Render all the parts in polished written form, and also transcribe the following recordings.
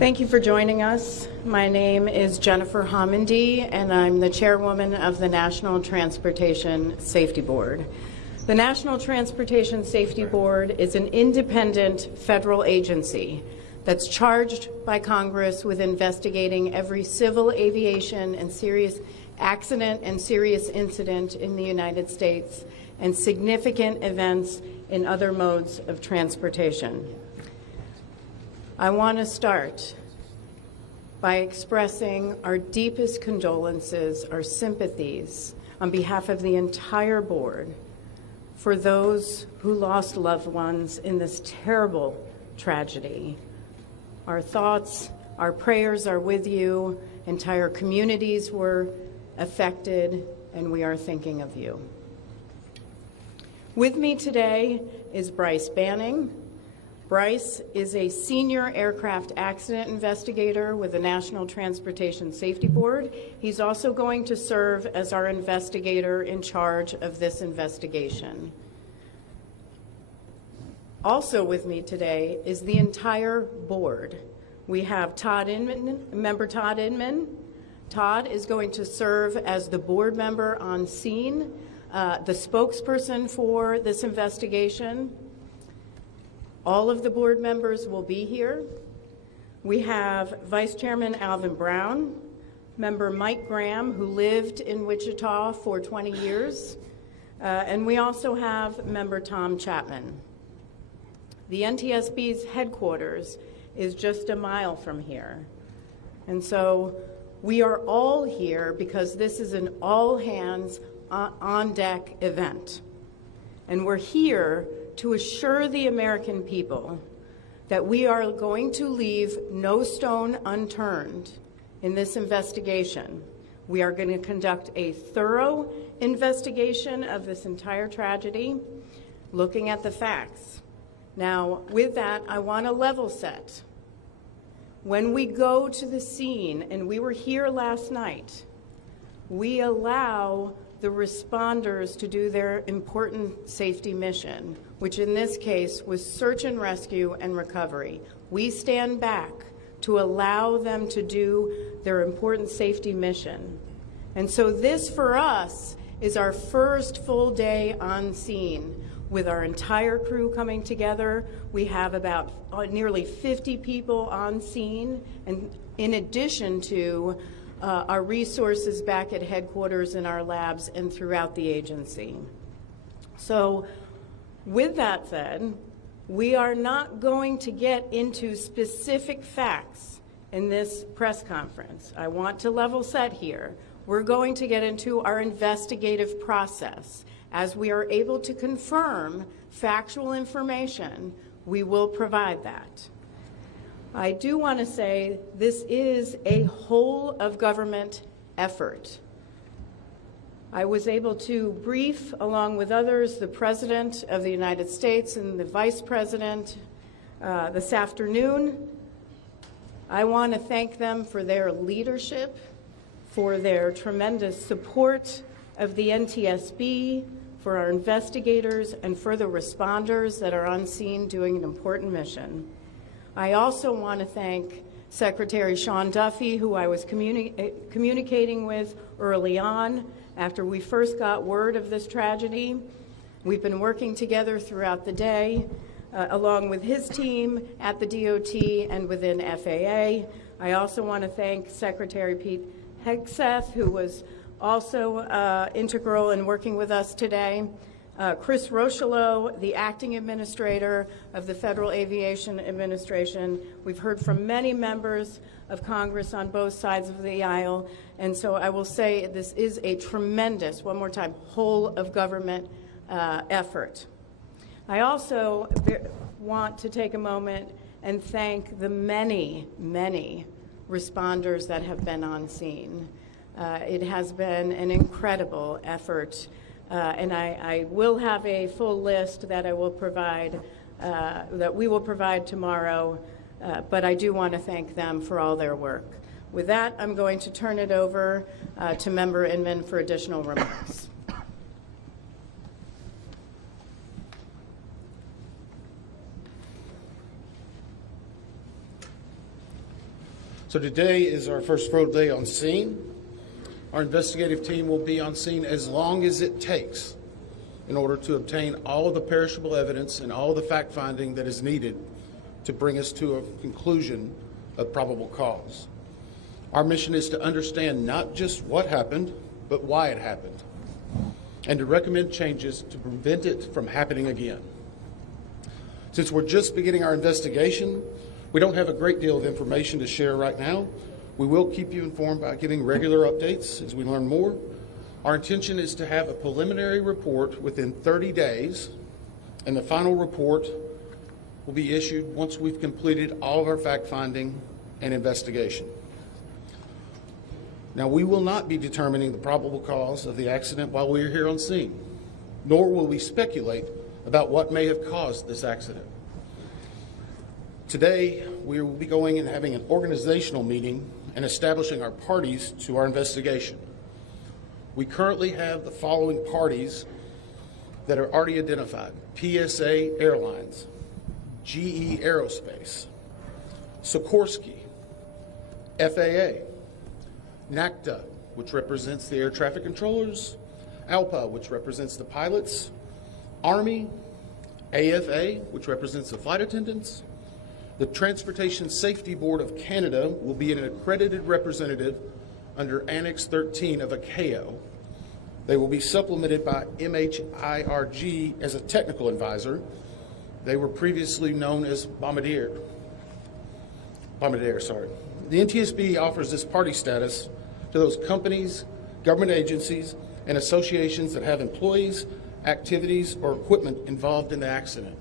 Thank you for joining us. My name is Jennifer Homendy, and I'm the chairwoman of the National Transportation Safety Board. The National Transportation Safety Board is an independent federal agency that's charged by Congress with investigating every civil aviation and serious accident and serious incident in the United States and significant events in other modes of transportation. I want to start by expressing our deepest condolences, our sympathies, on behalf of the entire board for those who lost loved ones in this terrible tragedy. Our thoughts, our prayers are with you. Entire communities were affected, and we are thinking of you. With me today is Bryce Banning. Bryce is a senior aircraft accident investigator with the National Transportation Safety Board. He's also going to serve as our investigator in charge of this investigation. Also with me today is the entire board. We have Todd Inman, member Todd Inman. Todd is going to serve as the board member on scene, the spokesperson for this investigation. All of the board members will be here. We have Vice Chairman Alvin Brown, member Mike Graham, who lived in Wichita for 20 years, and we also have member Tom Chapman. The NTSB's headquarters is just a mile from here, and so we are all here because this is an all-hands on-deck event, and we're here to assure the American people that we are going to leave no stone unturned in this investigation. We are going to conduct a thorough investigation of this entire tragedy, looking at the facts. Now, with that, I want to level set. When we go to the scene, and we were here last night, we allow the responders to do their important safety mission, which in this case was search and rescue and recovery. We stand back to allow them to do their important safety mission. And so this, for us, is our first full day on scene with our entire crew coming together. We have about nearly 50 people on scene, and in addition to our resources back at headquarters in our labs and throughout the agency. So with that said, we are not going to get into specific facts in this press conference. I want to level set here. We're going to get into our investigative process. As we are able to confirm factual information, we will provide that. I do want to say this is a whole of government effort. I was able to brief, along with others, the President of the United States and the Vice President this afternoon. I want to thank them for their leadership, for their tremendous support of the NTSB, for our investigators, and for the responders that are on scene doing an important mission. I also want to thank Secretary Sean Duffy, who I was communicating with early on after we first got word of this tragedy. We've been working together throughout the day, along with his team at the DOT and within FAA. I also want to thank Secretary Pete Hegseth, who was also integral in working with us today. Chris Rocheleau, the acting administrator of the Federal Aviation Administration. We've heard from many members of Congress on both sides of the aisle, and so I will say this is a tremendous, one more time, whole of government effort. I also want to take a moment and thank the many, many responders that have been on scene. It has been an incredible effort. And I will have a full list that I will provide, that we will provide tomorrow, but I do want to thank them for all their work. With that, I'm going to turn it over to Member Inman for additional remarks. So today is our first full day on scene. Our investigative team will be on scene as long as it takes in order to obtain all of the perishable evidence and all of the fact-finding that is needed to bring us to a conclusion of probable cause. Our mission is to understand not just what happened, but why it happened, and to recommend changes to prevent it from happening again. Since we're just beginning our investigation, we don't have a great deal of information to share right now. We will keep you informed by giving regular updates as we learn more. Our intention is to have a preliminary report within 30 days, and the final report will be issued once we've completed all of our fact-finding and investigation. Now, we will not be determining the probable cause of the accident while we are here on scene, nor will we speculate about what may have caused this accident. Today, we will be going and having an organizational meeting and establishing our parties to our investigation. We currently have the following parties that are already identified: PSA Airlines, GE Aerospace, Sikorsky, FAA, NACTA, which represents the air traffic controllers, ALPA, which represents the pilots, Army, AFA, which represents the flight attendants. The Transportation Safety Board of Canada will be an accredited representative under Annex 13 of ICAO. They will be supplemented by MHIRG as a technical advisor. They were previously known as Bombardier. The NTSB offers this party status to those companies, government agencies, and associations that have employees, activities, or equipment involved in the accident.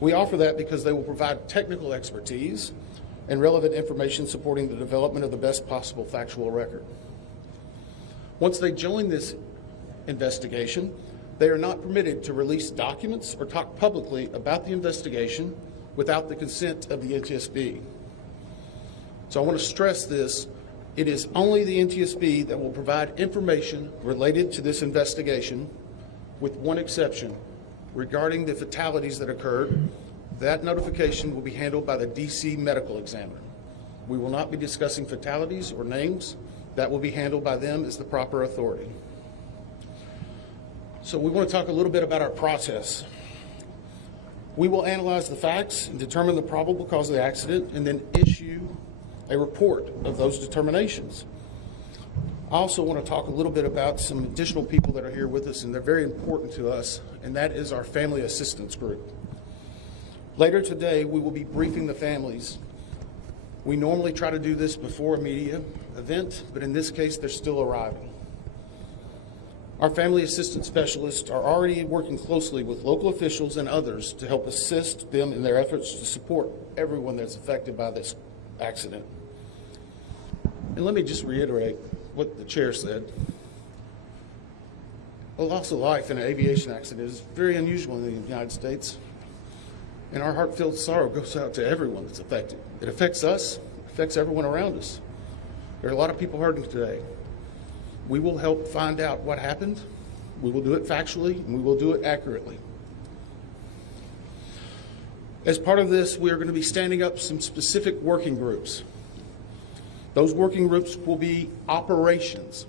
We offer that because they will provide technical expertise and relevant information supporting the development of the best possible factual record. Once they join this investigation, they are not permitted to release documents or talk publicly about the investigation without the consent of the NTSB. So I want to stress this. It is only the NTSB that will provide information related to this investigation, with one exception. Regarding the fatalities that occurred, that notification will be handled by the DC medical examiner. We will not be discussing fatalities or names. That will be handled by them as the proper authority. So we want to talk a little bit about our process. We will analyze the facts and determine the probable cause of the accident, and then issue a report of those determinations. I also want to talk a little bit about some additional people that are here with us, and they're very important to us, and that is our family assistance group. Later today, we will be briefing the families. We normally try to do this before a media event, but in this case, they're still arriving. Our family assistance specialists are already working closely with local officials and others to help assist them in their efforts to support everyone that's affected by this accident. And let me just reiterate what the chair said. A loss of life in an aviation accident is very unusual in the United States, and our heartfelt sorrow goes out to everyone that's affected. It affects us, it affects everyone around us. There are a lot of people hurting today. We will help find out what happened. We will do it factually, and we will do it accurately. As part of this, we are going to be standing up some specific working groups. Those working groups will be operations.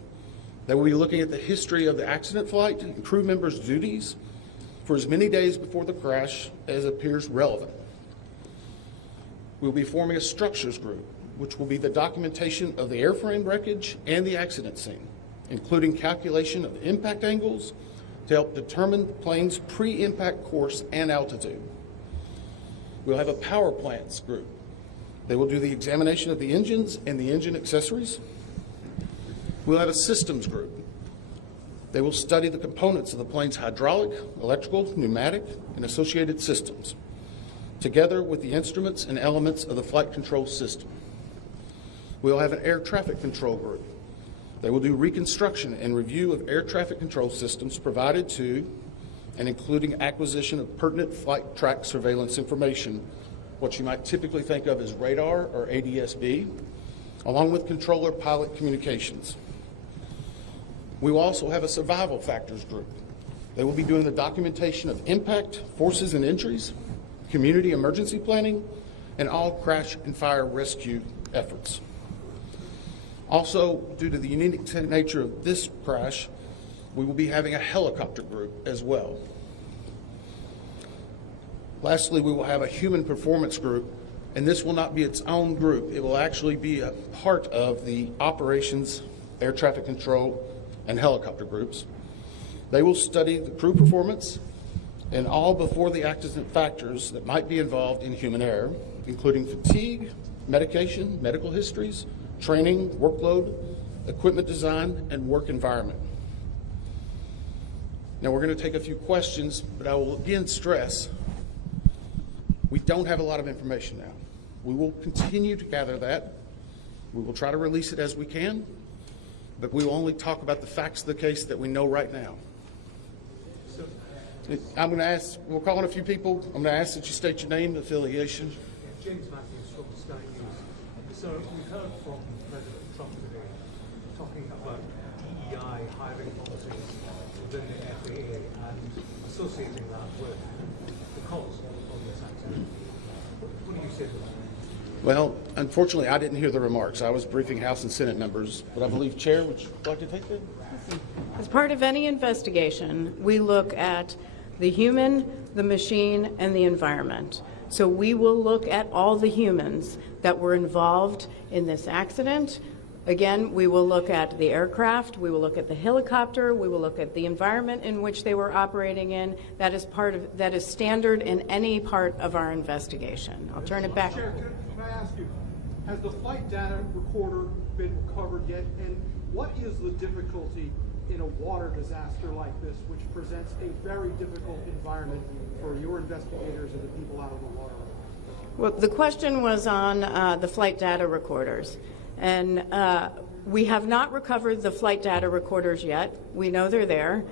They will be looking at the history of the accident flight and crew members' duties for as many days before the crash as appears relevant. We'll be forming a structures group, which will be the documentation of the airframe wreckage and the accident scene, including calculation of impact angles to help determine the plane's pre-impact course and altitude. We'll have a power plants group. They will do the examination of the engines and the engine accessories. We'll have a systems group. They will study the components of the plane's hydraulic, electrical, pneumatic, and associated systems, together with the instruments and elements of the flight control system. We'll have an air traffic control group. They will do reconstruction and review of air traffic control systems provided to and including acquisition of pertinent flight track surveillance information, what you might typically think of as radar or ADSB, along with controller pilot communications. We will also have a survival factors group. They will be doing the documentation of impact, forces and injuries, community emergency planning, and all crash and fire rescue efforts. Also, due to the unique nature of this crash, we will be having a helicopter group as well. Lastly, we will have a human performance group, and this will not be its own group. It will actually be a part of the operations, air traffic control, and helicopter groups. They will study the crew performance and all before the accident factors that might be involved in human error, including fatigue, medication, medical histories, training, workload, equipment design, and work environment. Now we're going to take a few questions, but I will again stress, we don't have a lot of information now. We will continue to gather that. We will try to release it as we can, but we will only talk about the facts of the case that we know right now. I'm going to ask, we'll call on a few people. I'm going to ask that you state your name and affiliation. James Matthews from Sky News. So we heard from President Trump today talking about DEI hiring policies within the FAA and associating that with the cause of this accident. What do you say to that? Well, unfortunately, I didn't hear the remarks. I was briefing House and Senate members, but I believe, Chair, would you like to take that? As part of any investigation, we look at the human, the machine, and the environment. So we will look at all the humans that were involved in this accident. Again, we will look at the aircraft, we will look at the helicopter, we will look at the environment in which they were operating in. That is standard in any part of our investigation. I'll turn it back. Chair, can I ask you, has the flight data recorder been recovered yet? And what is the difficulty in a water disaster like this, which presents a very difficult environment for your investigators and the people out on the water? Well, the question was on the flight data recorders. And we have not recovered the flight data recorders yet. We know they're there.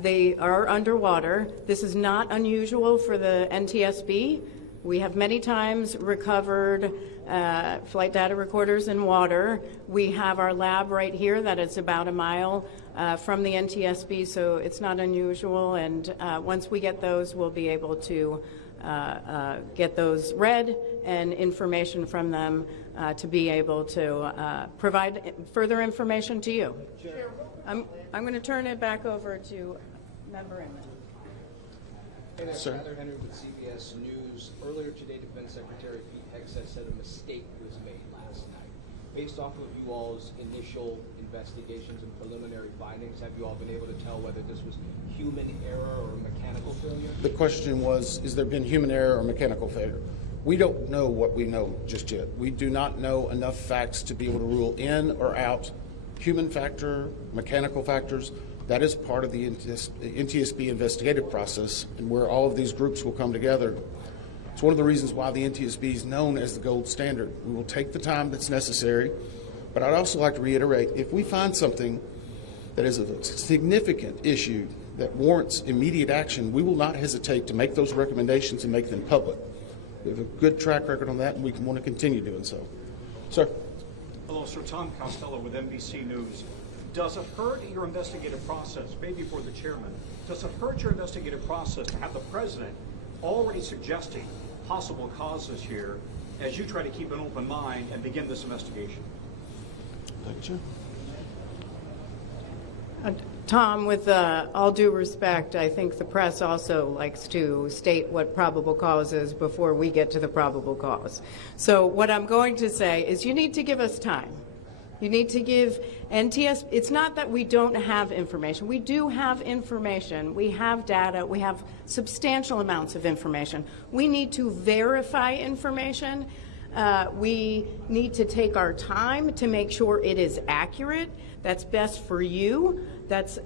They are underwater. This is not unusual for the NTSB. We have many times recovered flight data recorders in water. We have our lab right here that is about a mile from the NTSB, so it's not unusual. And once we get those, we'll be able to get those read and information from them to be able to provide further information to you. I'm going to turn it back over to Member Inman. Hey there, Sir. Tyler Henry with CBS News. Earlier today, Defense Secretary Pete Hegseth said a mistake was made last night. Based off of you all's initial investigations and preliminary findings, have you all been able to tell whether this was human error or mechanical failure? The question was, has there been human error or mechanical failure? We don't know what we know just yet. We do not know enough facts to be able to rule in or out human factor, mechanical factors. That is part of the NTSB investigative process, and where all of these groups will come together. It's one of the reasons why the NTSB is known as the gold standard. We will take the time that's necessary, but I'd also like to reiterate, if we find something that is a significant issue that warrants immediate action, we will not hesitate to make those recommendations and make them public. We have a good track record on that, and we want to continue doing so. Sir. Hello, Sir. Tom Costello with NBC News. Does it hurt your investigative process, maybe for the chairman, does it hurt your investigative process to have the president already suggesting possible causes here as you try to keep an open mind and begin this investigation? Thank you. Tom, with all due respect, I think the press also likes to state what probable cause is before we get to the probable cause. So what I'm going to say is you need to give us time. You need to give NTSB, it's not that we don't have information. We do have information. We have data. We have substantial amounts of information. We need to verify information. We need to take our time to make sure it is accurate. That's best for you. That's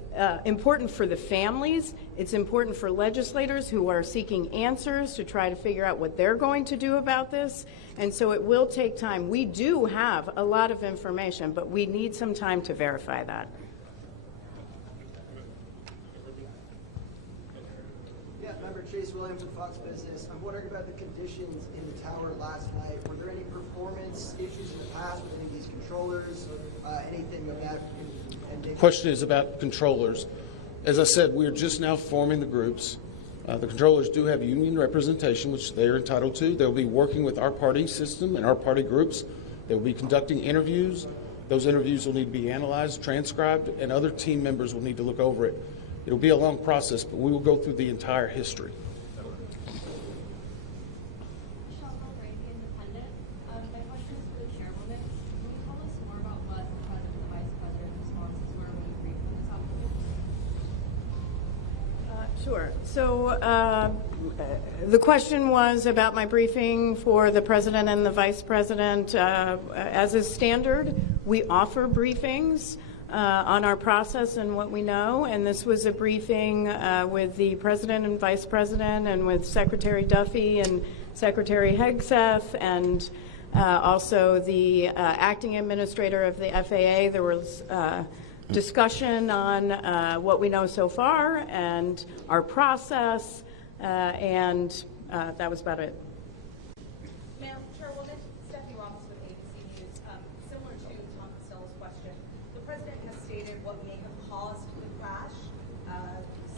important for the families. It's important for legislators who are seeking answers to try to figure out what they're going to do about this. And so it will take time. We do have a lot of information, but we need some time to verify that. Yeah, member Chase Williams with Fox Business. I'm wondering about the conditions in the tower last night. Were there any performance issues in the past with any of these controllers, anything of that? The question is about controllers. As I said, we are just now forming the groups. The controllers do have union representation, which they are entitled to. They'll be working with our party system and our party groups They will be conducting interviews. Those interviews will need to be analyzed, transcribed, and other team members will need to look over it. It'll be a long process, but we will go through the entire history. Independent. My question is for the chairwoman. Can you tell us more about what the president and the vice president's responses were when you briefed them this afternoon? Sure. So the question was about my briefing for the president and the vice president. As is standard, we offer briefings on our process and what we know, and this was a briefing with the president and vice president and with Secretary Duffy and Secretary Hegseth and also the acting administrator of the FAA. There was discussion on what we know so far and our process, and that was about it. Ma'am, Chairwoman, Stephanie Ramos with ABC News. Similar to Tom Costello's question, the president has stated what may have caused the crash,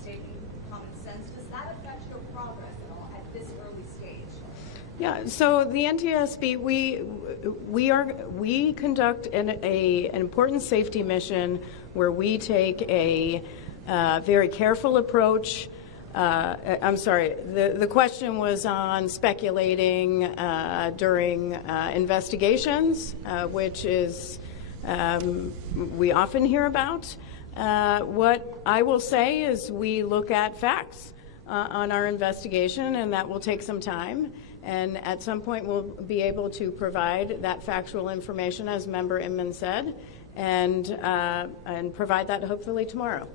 stating common sense. Does that affect your progress at all at this early stage? Yeah, so the NTSB, we conduct an important safety mission where we take a very careful approach. I'm sorry, the question was on speculating during investigations, which is we often hear about. What I will say is we look at facts on our investigation, and that will take some time. And at some point, we'll be able to provide that factual information, as Member Inman said, and provide that hopefully tomorrow.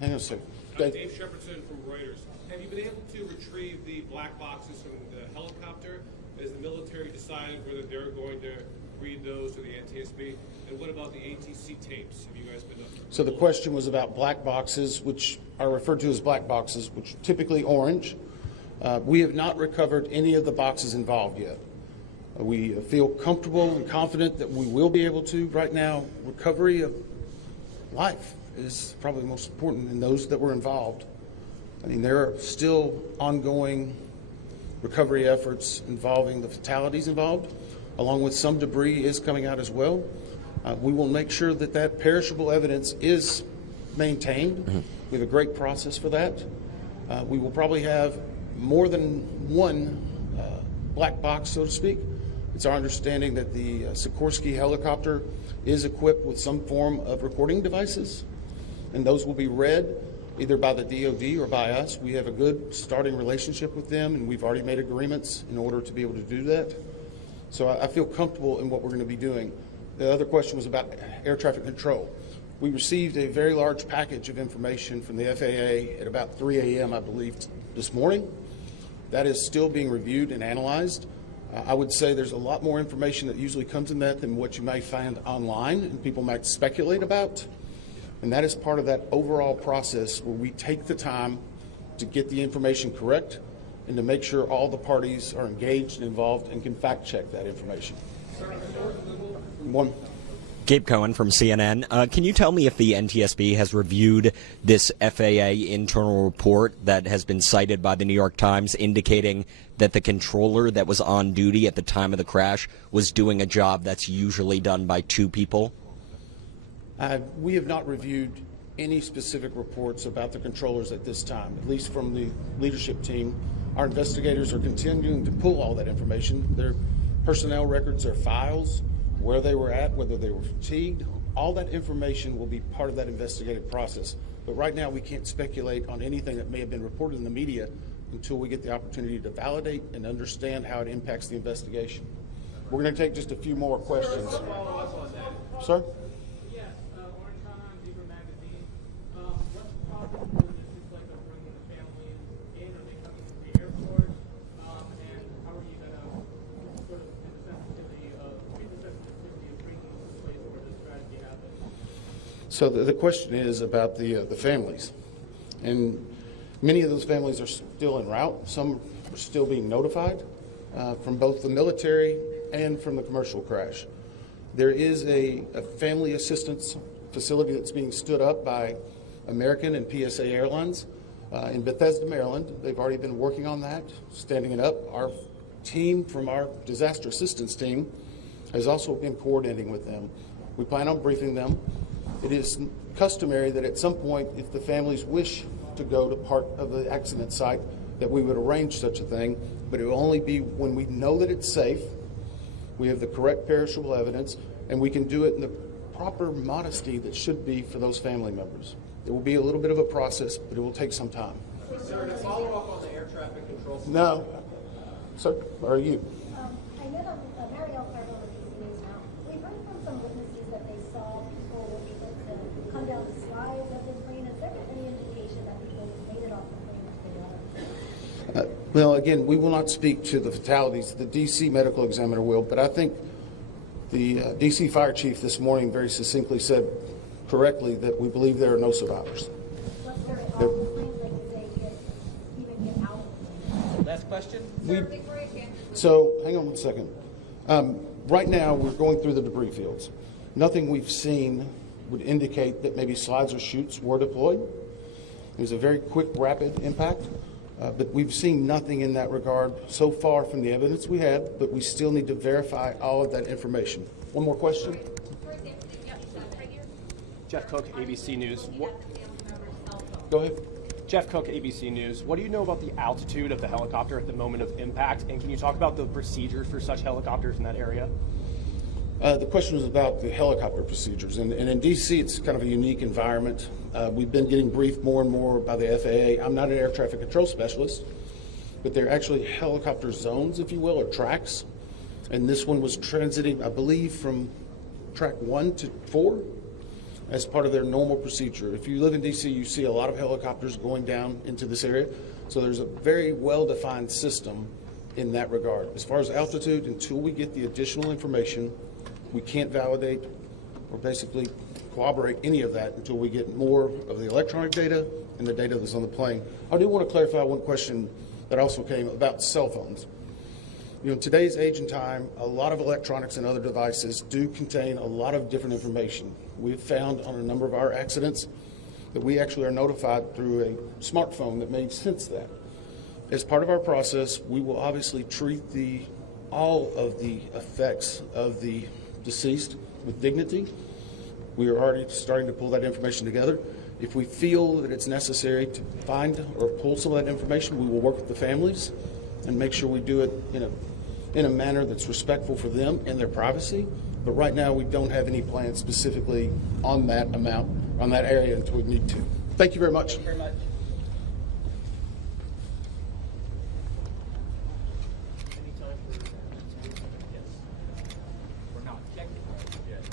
Hang on a second. Dave Shepardson from Reuters. Have you been able to retrieve the black boxes from the helicopter? Has the military decided whether they're going to read those to the NTSB? And what about the ATC tapes? Have you guys been up? So the question was about black boxes, which are referred to as black boxes, which are typically orange. We have not recovered any of the boxes involved yet. We feel comfortable and confident that we will be able to. Right now, recovery of life is probably most important in those that were involved. I mean, there are still ongoing recovery efforts involving the fatalities involved, along with some debris is coming out as well. We will make sure that that perishable evidence is maintained. We have a great process for that. We will probably have more than one black box, so to speak. It's our understanding that the Sikorsky helicopter is equipped with some form of recording devices, and those will be read either by the DoD or by us. We have a good starting relationship with them, and we've already made agreements in order to be able to do that. So I feel comfortable in what we're going to be doing. The other question was about air traffic control. We received a very large package of information from the FAA at about 3 a.m., I believe, this morning. That is still being reviewed and analyzed. I would say there's a lot more information that usually comes in that than what you may find online and people might speculate about. And that is part of that overall process where we take the time to get the information correct and to make sure all the parties are engaged and involved and can fact check that information. One. Gabe Cohen from CNN. Can you tell me if the NTSB has reviewed this FAA internal report that has been cited by the New York Times indicating that the controller that was on duty at the time of the crash was doing a job that's usually done by two people? We have not reviewed any specific reports about the controllers at this time, at least from the leadership team. Our investigators are continuing to pull all that information. Their personnel records, their files, where they were at, whether they were fatigued, all that information will be part of that investigative process. But right now we can't speculate on anything that may have been reported in the media until we get the opportunity to validate and understand how it impacts the investigation. We're going to take just a few more questions. Sir? Yes, Orange County Beaver Magazine. What's the problem with this like bringing the families in? Are they coming to the airport? And how are you going to sort of treat the sensitivity of bringing them to the place where this tragedy happened? So the question is about the families. And many of those families are still en route. Some are still being notified from both the military and from the commercial crash. There is a family assistance facility that's being stood up by American and PSA Airlines in Bethesda, Maryland. They've already been working on that, standing it up. Our team from our disaster assistance team has also been coordinating with them. We plan on briefing them. It is customary that at some point, if the families wish to go to part of the accident site, that we would arrange such a thing, but it will only be when we know that it's safe, we have the correct perishable evidence, and we can do it in the proper modesty that should be for those family members. It will be a little bit of a process, but it will take some time. Sir, to follow up on the air traffic control. No. Sir, or are you? I know that Marielle Carville with DC News now. We've heard from some witnesses that they saw people were able to come down the slides of the plane. Has there been any indication that people made it off the plane? Well, again, we will not speak to the fatalities. The D.C. medical examiner will, but I think the D.C. fire chief this morning very succinctly said correctly that we believe there are no survivors. Was there off the plane? Like, did they even get out of the plane? Last question. So, hang on one second. Right now, we're going through the debris fields. Nothing we've seen would indicate that maybe slides or chutes were deployed. It was a very quick, rapid impact. But we've seen nothing in that regard so far from the evidence we had, but we still need to verify all of that information. One more question? Jeff Cook, ABC News. Go ahead. Jeff Cook, ABC News. What do you know about the altitude of the helicopter at the moment of impact? And can you talk about the procedures for such helicopters in that area? The question was about the helicopter procedures. And in D.C., it's kind of a unique environment. We've been getting briefed more and more by the FAA. I'm not an air traffic control specialist, but they're actually helicopter zones, if you will, or tracks. And this one was transiting, I believe, from track 1 to 4 as part of their normal procedure. If you live in D.C., you see a lot of helicopters going down into this area. So there's a very well-defined system in that regard. As far as altitude, until we get the additional information, we can't validate or basically corroborate any of that until we get more of the electronic data and the data that's on the plane. I do want to clarify one question that also came about cell phones. You know, in today's age and time, a lot of electronics and other devices do contain a lot of different information. We've found on a number of our accidents that we actually are notified through a smartphone that may sense that. As part of our process, we will obviously treat all of the effects of the deceased with dignity. We are already starting to pull that information together. If we feel that it's necessary to find or pull some of that information, we will work with the families and make sure we do it in a manner that's respectful for them and their privacy. But right now, we don't have any plans specifically on that amount, on that area until we need to. Thank you very much. Thank you very much.